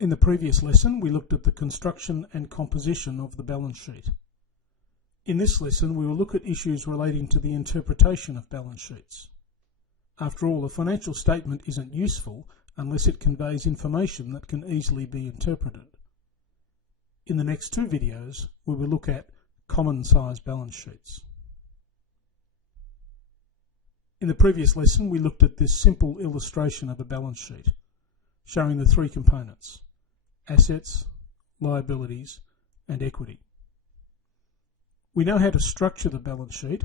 In the previous lesson, we looked at the construction and composition of the balance sheet. In this lesson, we will look at issues relating to the interpretation of balance sheets. After all, a financial statement isn't useful unless it conveys information that can easily be interpreted. In the next two videos, we will look at common size balance sheets. In the previous lesson, we looked at this simple illustration of a balance sheet, showing the three components: assets, liabilities, and equity. We know how to structure the balance sheet,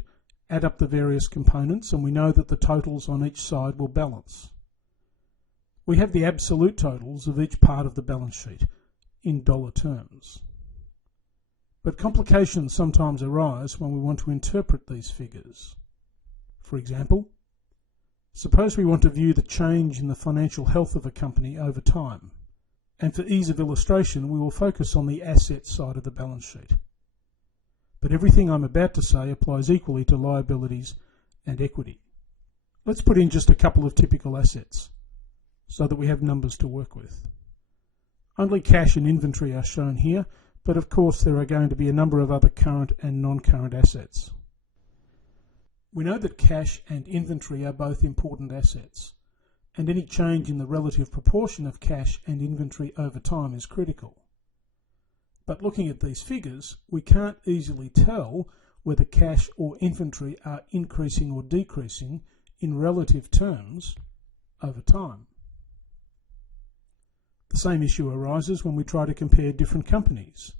add up the various components, and we know that the totals on each side will balance. We have the absolute totals of each part of the balance sheet in dollar terms. But complications sometimes arise when we want to interpret these figures. For example, suppose we want to view the change in the financial health of a company over time. And for ease of illustration, we will focus on the asset side of the balance sheet. But everything I'm about to say applies equally to liabilities and equity. Let's put in just a couple of typical assets so that we have numbers to work with. Only cash and inventory are shown here, but of course there are going to be a number of other current and non-current assets. We know that cash and inventory are both important assets, and any change in the relative proportion of cash and inventory over time is critical. But looking at these figures, we can't easily tell whether cash or inventory are increasing or decreasing in relative terms over time. The same issue arises when we try to compare different companies.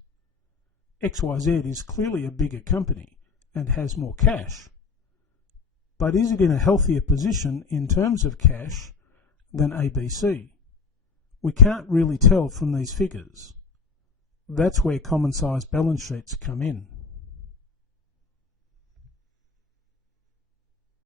XYZ is clearly a bigger company and has more cash, but is it in a healthier position in terms of cash than ABC? We can't really tell from these figures. That's where common size balance sheets come in.